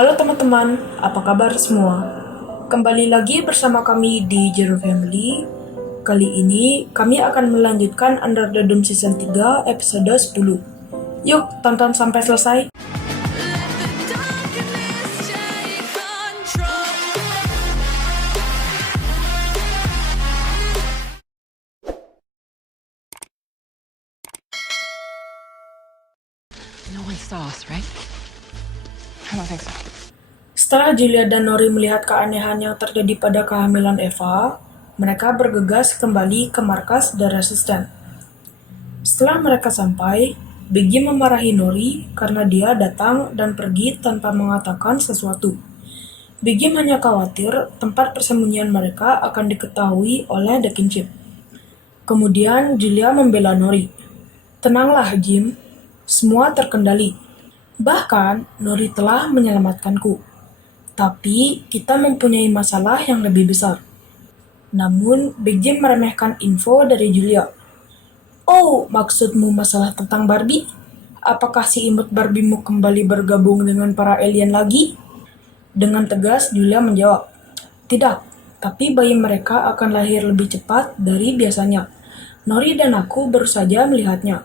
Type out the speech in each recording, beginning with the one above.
Halo teman-teman, apa kabar semua? Kembali lagi bersama kami di Zero Family. Kali ini kami akan melanjutkan Under the Dome Season 3 episode 10. Yuk, tonton sampai selesai. No one saw us, right? I don't think so. Setelah Julia dan Nori melihat keanehan yang terjadi pada kehamilan Eva, mereka bergegas kembali ke markas The Resistance. Setelah mereka sampai, Big Jim memarahi Nori karena dia datang dan pergi tanpa mengatakan sesuatu. Big Jim hanya khawatir tempat persembunyian mereka akan diketahui oleh The Kinship. Kemudian Julia membela Nori. Tenanglah Jim, semua terkendali. Bahkan Nori telah menyelamatkanku. Tapi kita mempunyai masalah yang lebih besar. Namun Big Jim meremehkan info dari Julia. Oh, maksudmu masalah tentang Barbie? Apakah si imut Barbiemu kembali bergabung dengan para alien lagi? Dengan tegas Julia menjawab, tidak, tapi bayi mereka akan lahir lebih cepat dari biasanya. Nori dan aku baru saja melihatnya.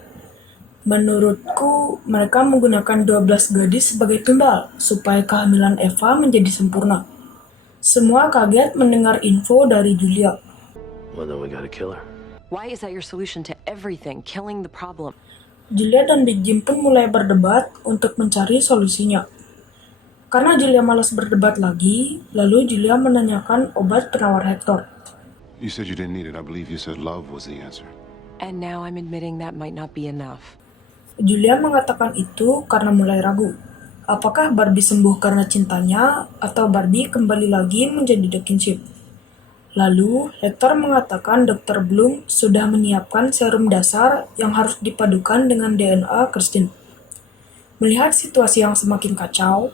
Menurutku, mereka menggunakan 12 gadis sebagai tumbal supaya kehamilan Eva menjadi sempurna. Semua kaget mendengar info dari Julia. Well, then we gotta kill her. Why is that your solution to everything? Killing the problem. Julia dan Big Jim pun mulai berdebat untuk mencari solusinya. Karena Julia malas berdebat lagi, lalu Julia menanyakan obat penawar Hector. You said you didn't need it. I believe you said love was the answer. And now I'm admitting that might not be enough. Julia mengatakan itu karena mulai ragu. Apakah Barbie sembuh karena cintanya, atau Barbie kembali lagi menjadi The Kinship? Lalu, Hector mengatakan Dr. Bloom sudah menyiapkan serum dasar yang harus dipadukan dengan DNA Christine. Melihat situasi yang semakin kacau,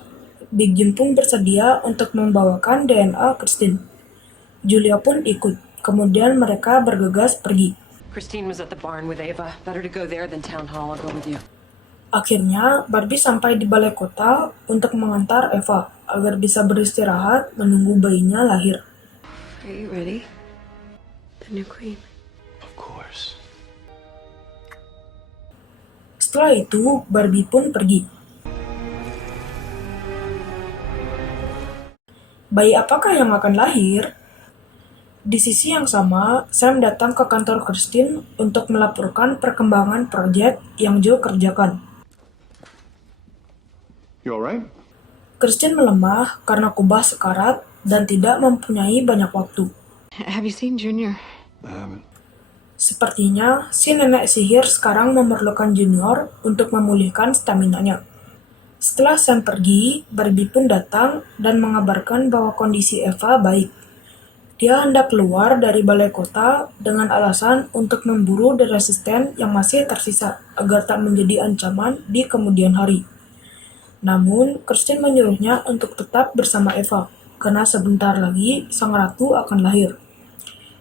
Big Jim pun bersedia untuk membawakan DNA Christine. Julia pun ikut, kemudian mereka bergegas pergi. Christine was at the barn with Ava. Better to go there than town hall. I'll go with you. Akhirnya, Barbie sampai di balai kota untuk mengantar Eva agar bisa beristirahat menunggu bayinya lahir. Are you ready? The new queen. Of course. Setelah itu, Barbie pun pergi. Bayi apakah yang akan lahir? Di sisi yang sama, Sam datang ke kantor Christine untuk melaporkan perkembangan proyek yang Joe kerjakan. You alright? Christine melemah karena kubah sekarat dan tidak mempunyai banyak waktu. Have you seen Junior? I haven't. Sepertinya, si nenek sihir sekarang memerlukan Junior untuk memulihkan staminanya. Setelah Sam pergi, Barbie pun datang dan mengabarkan bahwa kondisi Eva baik. Dia hendak keluar dari balai kota dengan alasan untuk memburu The Resistance yang masih tersisa agar tak menjadi ancaman di kemudian hari. Namun, Christine menyuruhnya untuk tetap bersama Eva, karena sebentar lagi sang ratu akan lahir.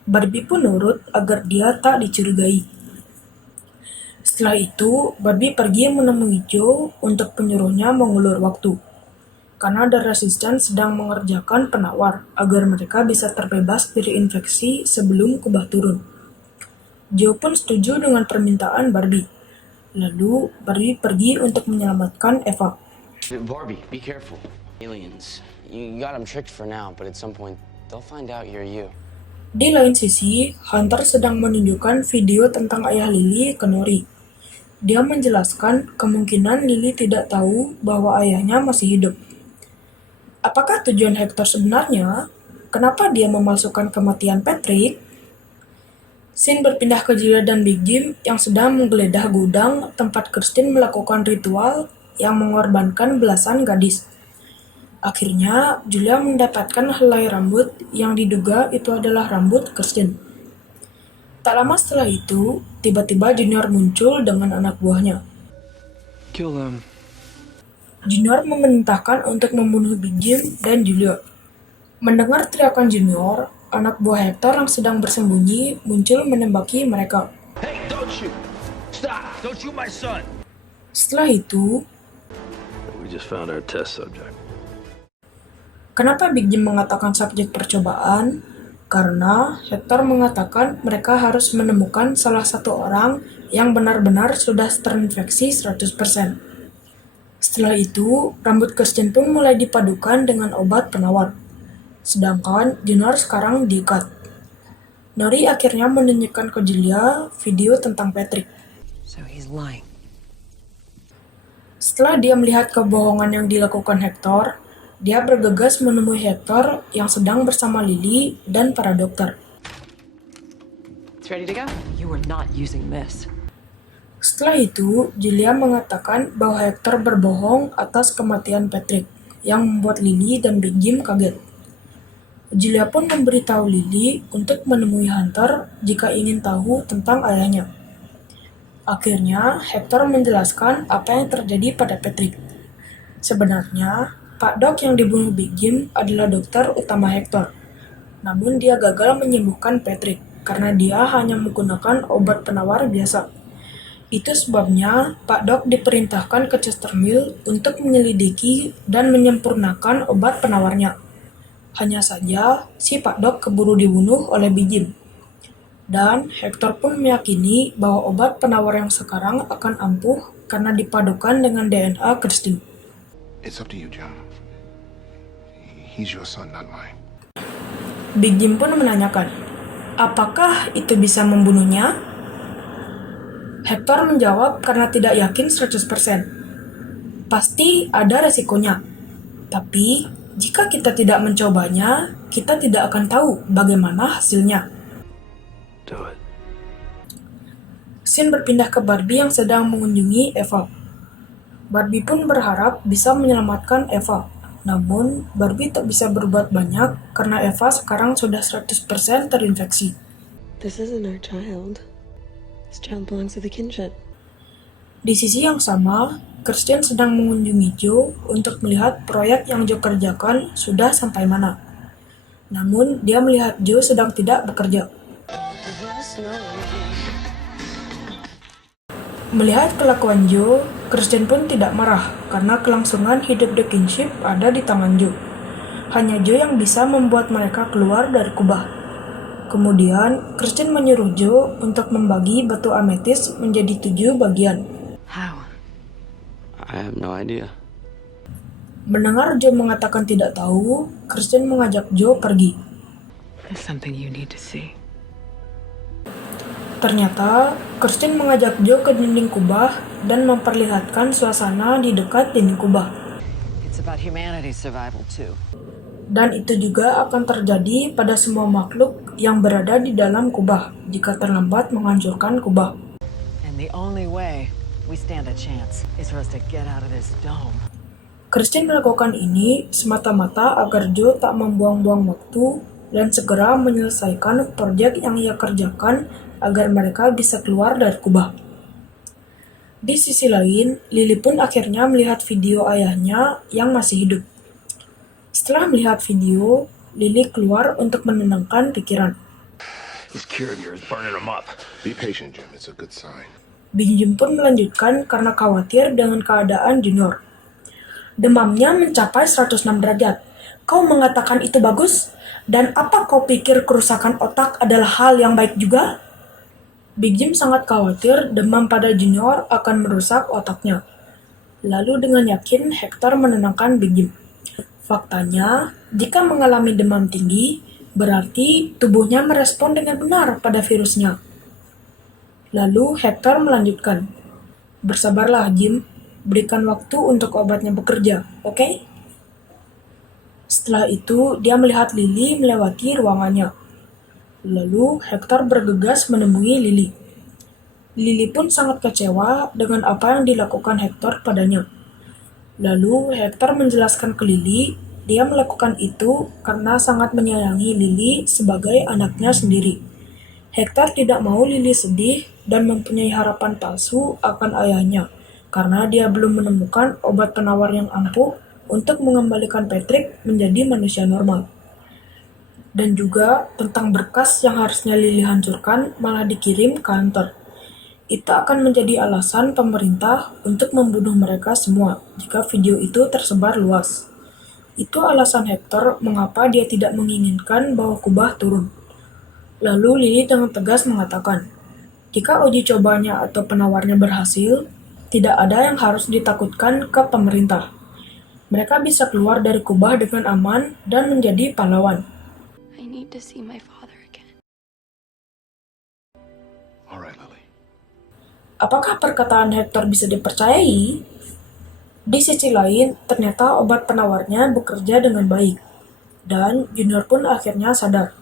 Barbie pun nurut agar dia tak dicurigai. Setelah itu, Barbie pergi menemui Joe untuk menyuruhnya mengulur waktu. Karena The Resistance sedang mengerjakan penawar agar mereka bisa terbebas dari infeksi sebelum kubah turun. Joe pun setuju dengan permintaan Barbie. Lalu, Barbie pergi untuk menyelamatkan Eva. Barbie, be careful. Aliens. You got them tricked for now, but at some point, they'll find out you're you. Di lain sisi, Hunter sedang menunjukkan video tentang ayah Lily ke Nori. Dia menjelaskan kemungkinan Lily tidak tahu bahwa ayahnya masih hidup. Apakah tujuan Hector sebenarnya? Kenapa dia memalsukan kematian Patrick? Scene berpindah ke Julia dan Big Jim yang sedang menggeledah gudang tempat Christine melakukan ritual yang mengorbankan belasan gadis. Akhirnya, Julia mendapatkan helai rambut yang diduga itu adalah rambut Christine. Tak lama setelah itu, tiba-tiba Junior muncul dengan anak buahnya. Kill them. Junior memerintahkan untuk membunuh Big Jim dan Julia. Mendengar teriakan Junior, anak buah Hector yang sedang bersembunyi muncul menembaki mereka. Hey, don't shoot! Stop! Don't shoot my son! Setelah itu, We just found our test subject. Kenapa Big Jim mengatakan subjek percobaan? Karena Hector mengatakan mereka harus menemukan salah satu orang yang benar-benar sudah terinfeksi 100%. Setelah itu, rambut Kirsten pun mulai dipadukan dengan obat penawar. Sedangkan Junior sekarang diikat. Nori akhirnya menunjukkan ke Julia video tentang Patrick. So he's lying. Setelah dia melihat kebohongan yang dilakukan Hector, dia bergegas menemui Hector yang sedang bersama Lily dan para dokter. It's ready to go? You are not using this. Setelah itu, Julia mengatakan bahwa Hector berbohong atas kematian Patrick, yang membuat Lily dan Big Jim kaget. Julia pun memberitahu Lily untuk menemui Hunter jika ingin tahu tentang ayahnya. Akhirnya, Hector menjelaskan apa yang terjadi pada Patrick. Sebenarnya, Pak Doc yang dibunuh Big Jim adalah dokter utama Hector. Namun dia gagal menyembuhkan Patrick karena dia hanya menggunakan obat penawar biasa. Itu sebabnya Pak Doc diperintahkan ke Chester Mill untuk menyelidiki dan menyempurnakan obat penawarnya. Hanya saja, si Pak Doc keburu dibunuh oleh Big Jim. Dan Hector pun meyakini bahwa obat penawar yang sekarang akan ampuh karena dipadukan dengan DNA Kirsten. It's up to you, John. He's your son, not mine. Big Jim pun menanyakan, apakah itu bisa membunuhnya? Hector menjawab karena tidak yakin 100%. Pasti ada resikonya. Tapi, jika kita tidak mencobanya, kita tidak akan tahu bagaimana hasilnya. Do it. Scene berpindah ke Barbie yang sedang mengunjungi Eva. Barbie pun berharap bisa menyelamatkan Eva. Namun, Barbie tak bisa berbuat banyak karena Eva sekarang sudah 100% terinfeksi. This isn't our child. This child belongs to the kinship. Di sisi yang sama, Kirsten sedang mengunjungi Joe untuk melihat proyek yang Joe kerjakan sudah sampai mana. Namun, dia melihat Joe sedang tidak bekerja. Melihat kelakuan Joe, Kirsten pun tidak marah karena kelangsungan hidup The Kinship ada di tangan Joe. Hanya Joe yang bisa membuat mereka keluar dari kubah. Kemudian, Kirsten menyuruh Joe untuk membagi batu ametis menjadi 7 bagian. How? I have no idea. Mendengar Joe mengatakan tidak tahu, Kirsten mengajak Joe pergi. There's something you need to see. Ternyata, Kirsten mengajak Joe ke dinding kubah dan memperlihatkan suasana di dekat dinding kubah. It's about humanity's survival too. Dan itu juga akan terjadi pada semua makhluk yang berada di dalam kubah jika terlambat menghancurkan kubah. And the only way we stand a chance is for us to get out of this dome. Kirsten melakukan ini semata-mata agar Joe tak membuang-buang waktu dan segera menyelesaikan proyek yang ia kerjakan agar mereka bisa keluar dari kubah. Di sisi lain, Lily pun akhirnya melihat video ayahnya yang masih hidup. Setelah melihat video, Lily keluar untuk menenangkan pikiran. This cure of yours burning them up. Be patient, Jim. It's a good sign. Big Jim pun melanjutkan karena khawatir dengan keadaan Junior. Demamnya mencapai 106 derajat. Kau mengatakan itu bagus? Dan apa kau pikir kerusakan otak adalah hal yang baik juga? Big Jim sangat khawatir demam pada Junior akan merusak otaknya. Lalu dengan yakin Hector menenangkan Big Jim. Faktanya, jika mengalami demam tinggi, berarti tubuhnya merespon dengan benar pada virusnya. Lalu Hector melanjutkan, bersabarlah Jim, berikan waktu untuk obatnya bekerja, oke? Setelah itu, dia melihat Lily melewati ruangannya. Lalu Hector bergegas menemui Lily. Lily pun sangat kecewa dengan apa yang dilakukan Hector padanya. Lalu Hector menjelaskan ke Lily, dia melakukan itu karena sangat menyayangi Lily sebagai anaknya sendiri. Hector tidak mau Lily sedih dan mempunyai harapan palsu akan ayahnya, karena dia belum menemukan obat penawar yang ampuh untuk mengembalikan Patrick menjadi manusia normal. Dan juga tentang berkas yang harusnya Lily hancurkan malah dikirim ke Hunter. Itu akan menjadi alasan pemerintah untuk membunuh mereka semua jika video itu tersebar luas. Itu alasan Hector mengapa dia tidak menginginkan bahwa kubah turun. Lalu Lily dengan tegas mengatakan, jika uji cobanya atau penawarnya berhasil, tidak ada yang harus ditakutkan ke pemerintah. Mereka bisa keluar dari kubah dengan aman dan menjadi pahlawan. I need to see my father again. All right, Lily. Apakah perkataan Hector bisa dipercayai? Di sisi lain, ternyata obat penawarnya bekerja dengan baik. Dan Junior pun akhirnya sadar.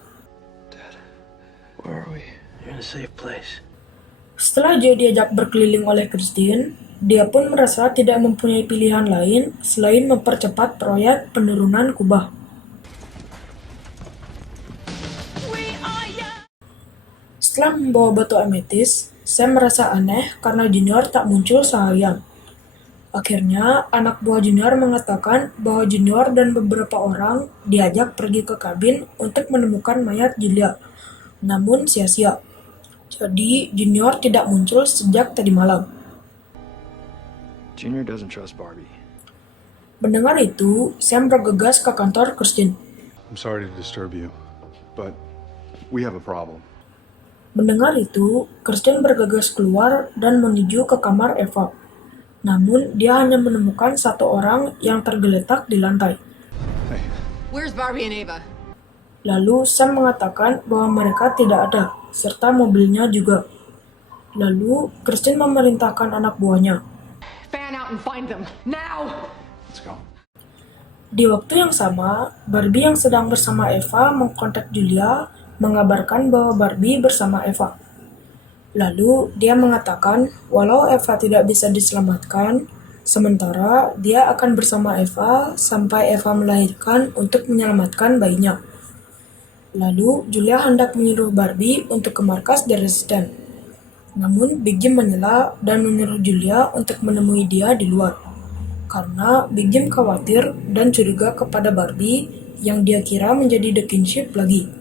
Where are we? You're in a safe place. Setelah Joe diajak berkeliling oleh Christine, dia pun merasa tidak mempunyai pilihan lain selain mempercepat proyek penurunan kubah. Setelah membawa batu ametis, Sam merasa aneh karena Junior tak muncul seharian. Akhirnya, anak buah Junior mengatakan bahwa Junior dan beberapa orang diajak pergi ke kabin untuk menemukan mayat Julia, namun sia-sia. Jadi, Junior tidak muncul sejak tadi malam. Junior doesn't trust Barbie. Mendengar itu, Sam bergegas ke kantor Christine. I'm sorry to disturb you, but we have a problem. Mendengar itu, Christine bergegas keluar dan menuju ke kamar Eva. Namun, dia hanya menemukan satu orang yang tergeletak di lantai. Hey, Where's Barbie and Ava? Lalu, Sam mengatakan bahwa mereka tidak ada, serta mobilnya juga. Lalu, Christine memerintahkan anak buahnya. Fan out and find them, now! let's go. Di waktu yang sama, Barbie yang sedang bersama Eva mengkontak Julia, mengabarkan bahwa Barbie bersama Eva. Lalu, dia mengatakan walau Eva tidak bisa diselamatkan, sementara dia akan bersama Eva sampai Eva melahirkan untuk menyelamatkan bayinya. Lalu, Julia hendak menyuruh Barbie untuk ke markas The Resistance. Namun, Big Jim menyela dan menyuruh Julia untuk menemui dia di luar. Karena Big Jim khawatir dan curiga kepada Barbie yang dia kira menjadi The Kinship lagi.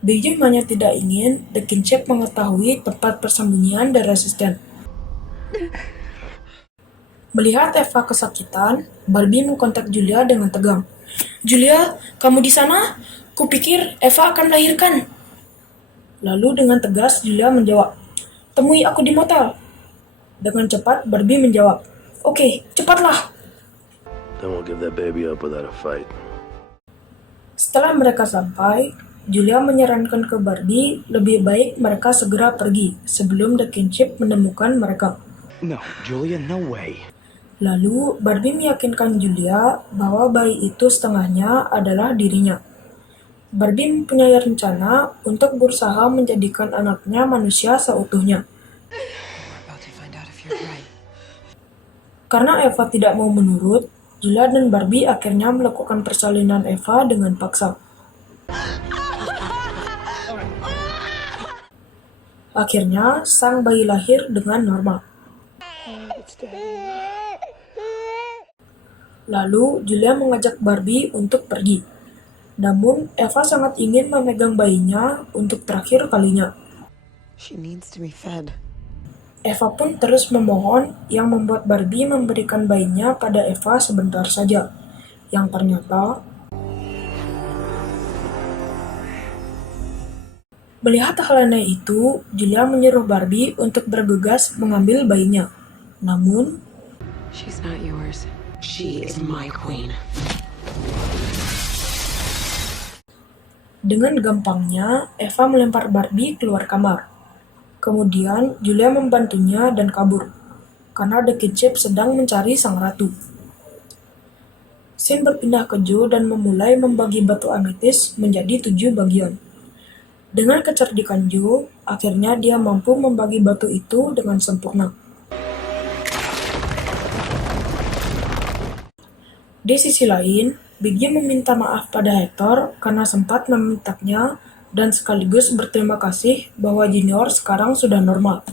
Big Jim hanya tidak ingin The Kinship mengetahui tempat persembunyian The Resistance. Melihat Eva kesakitan, Barbie mengkontak Julia dengan tegang. Julia, kamu di sana? Kupikir Eva akan melahirkan. Lalu dengan tegas Julia menjawab, temui aku di motel. Dengan cepat Barbie menjawab, oke, cepatlah. Then we'll give that baby up without a fight. Setelah mereka sampai, Julia menyarankan ke Barbie lebih baik mereka segera pergi sebelum The Kinship menemukan mereka. No, Julia, no way. Lalu, Barbie meyakinkan Julia bahwa bayi itu setengahnya adalah dirinya. Barbie mempunyai rencana untuk berusaha menjadikan anaknya manusia seutuhnya. Karena Eva tidak mau menurut, Julia dan Barbie akhirnya melakukan persalinan Eva dengan paksa. Akhirnya, sang bayi lahir dengan normal. Lalu, Julia mengajak Barbie untuk pergi. Namun, Eva sangat ingin memegang bayinya untuk terakhir kalinya. She needs to be fed. Eva pun terus memohon yang membuat Barbie memberikan bayinya pada Eva sebentar saja. Yang ternyata, melihat hal aneh itu, Julia menyuruh Barbie untuk bergegas mengambil bayinya. Namun, She's not yours. She is my queen. dengan gampangnya, Eva melempar Barbie keluar kamar. Kemudian, Julia membantunya dan kabur, karena The Kinship sedang mencari sang ratu. Scene berpindah ke Joe dan memulai membagi batu ametis menjadi 7 bagian. Dengan kecerdikan Joe, akhirnya dia mampu membagi batu itu dengan sempurna. Di sisi lain, Big Jim meminta maaf pada Hector karena sempat membentaknya dan sekaligus berterima kasih bahwa Junior sekarang sudah normal.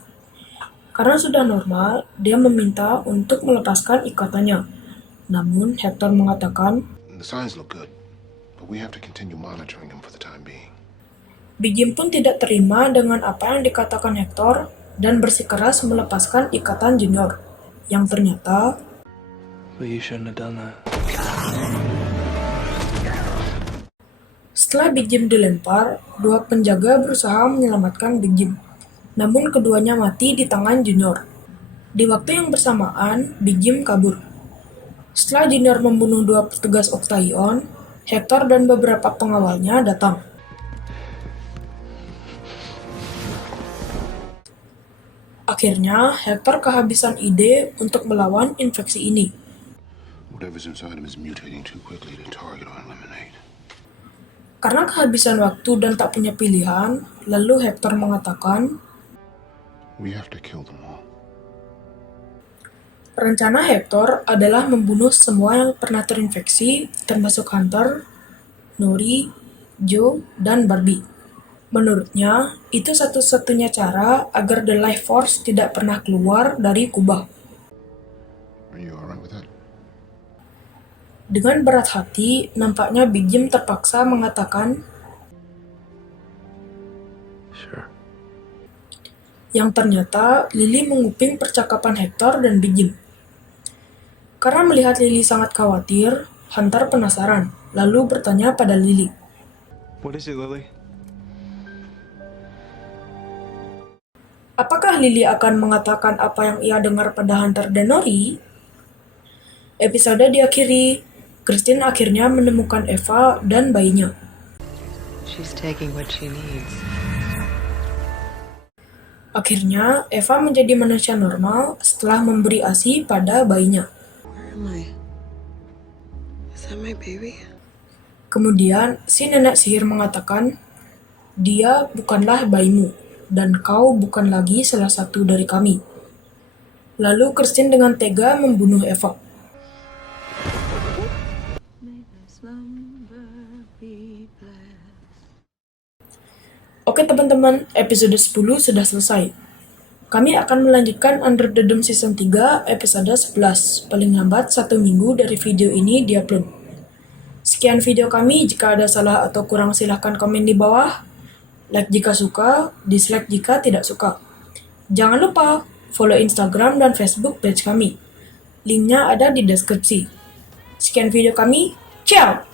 Karena sudah normal, dia meminta untuk melepaskan ikatannya. Namun, Hector mengatakan, The signs look good, but we have to continue monitoring him for the time being. Big Jim pun tidak terima dengan apa yang dikatakan Hector dan bersikeras melepaskan ikatan Junior. Yang ternyata, But you shouldn't have done that. Setelah Big Jim dilempar, dua penjaga berusaha menyelamatkan Big Jim. Namun keduanya mati di tangan Junior. Di waktu yang bersamaan, Big Jim kabur. Setelah Junior membunuh dua petugas Octagon, Hector dan beberapa pengawalnya datang. Akhirnya, Hector kehabisan ide untuk melawan infeksi ini. Whatever's inside him is mutating too quickly to target or eliminate. Karena kehabisan waktu dan tak punya pilihan, lalu Hector mengatakan, We have to kill them all. rencana Hector adalah membunuh semua yang pernah terinfeksi, termasuk Hunter, Nori, Joe, dan Barbie. Menurutnya, itu satu-satunya cara agar The Life Force tidak pernah keluar dari kubah. Are you alright with that? Dengan berat hati, nampaknya Big Jim terpaksa mengatakan, Sure. yang ternyata Lily menguping percakapan Hector dan Big Jim. Karena melihat Lily sangat khawatir, Hunter penasaran, lalu bertanya pada Lily. What is it, Lily? Apakah Lily akan mengatakan apa yang ia dengar pada Hunter dan Nori? Episode diakhiri, Christine akhirnya menemukan Eva dan bayinya. She's taking what she needs. Akhirnya, Eva menjadi manusia normal setelah memberi ASI pada bayinya. Where am I? Is that my baby? Kemudian, si nenek sihir mengatakan, dia bukanlah bayimu, dan kau bukan lagi salah satu dari kami. Lalu Christine dengan tega membunuh Eva. Oke teman-teman, episode 10 sudah selesai. Kami akan melanjutkan Under the Dome Season 3 episode 11, paling lambat 1 minggu dari video ini diupload. Sekian video kami, jika ada salah atau kurang silahkan komen di bawah. Like jika suka, dislike jika tidak suka. Jangan lupa follow Instagram dan Facebook page kami. Linknya ada di deskripsi. Sekian video kami, ciao!